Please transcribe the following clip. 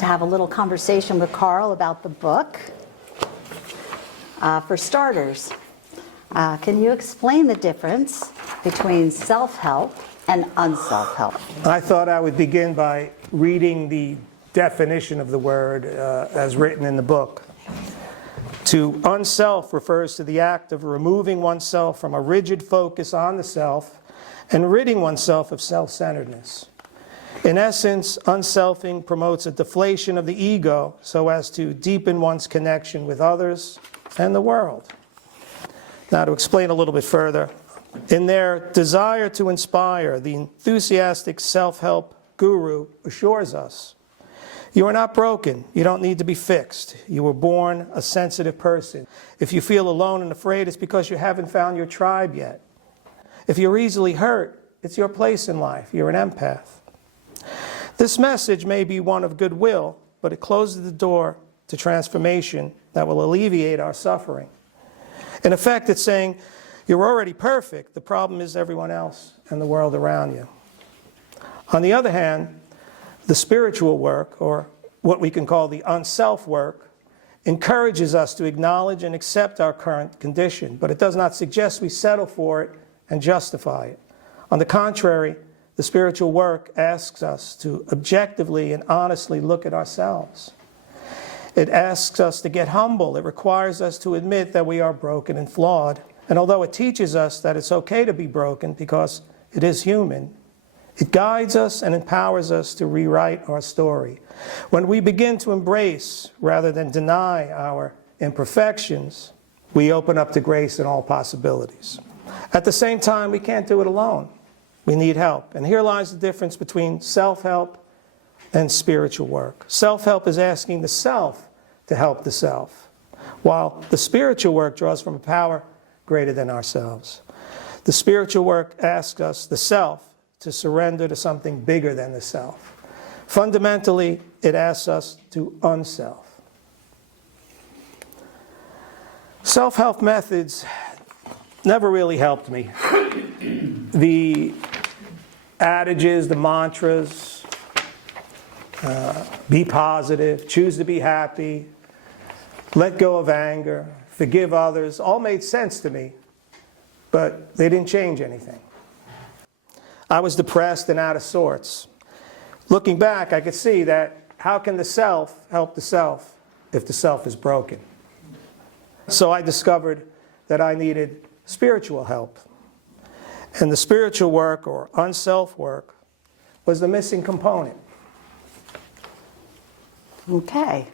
to have a little conversation with Carl about the book. For starters, can you explain the difference between self-help and unself-help? I thought I would begin by reading the definition of the word as written in the book. To unself refers to the act of removing oneself from a rigid focus on the self and ridding oneself of self-centeredness. In essence, unselfing promotes a deflation of the ego so as to deepen one's connection with others and the world. Now, to explain a little bit further, in their desire to inspire, the enthusiastic self-help guru assures us, you are not broken. You don't need to be fixed. You were born a sensitive person. If you feel alone and afraid, it's because you haven't found your tribe yet. If you're easily hurt, it's your place in life. You're an empath. This message may be one of goodwill, but it closes the door to transformation that will alleviate our suffering. In effect, it's saying, you're already perfect. The problem is everyone else and the world around you. On the other hand, the spiritual work, or what we can call the unself work, encourages us to acknowledge and accept our current condition, but it does not suggest we settle for it and justify it. On the contrary, the spiritual work asks us to objectively and honestly look at ourselves. It asks us to get humble. It requires us to admit that we are broken and flawed. And although it teaches us that it's okay to be broken because it is human, it guides us and empowers us to rewrite our story. When we begin to embrace rather than deny our imperfections, we open up to grace and all possibilities. At the same time, we can't do it alone. We need help. And here lies the difference between self-help and spiritual work. Self-help is asking the self to help the self, while the spiritual work draws from a power greater than ourselves. The spiritual work asks us, the self, to surrender to something bigger than the self. Fundamentally, it asks us to unself. Self-help methods never really helped me. The adages, the mantras, be positive, choose to be happy, let go of anger, forgive others, all made sense to me, but they didn't change anything. I was depressed and out of sorts. Looking back, I could see that how can the self help the self if the self is broken? So I discovered that I needed spiritual help. And the spiritual work, or unself work, was the missing component. Okay.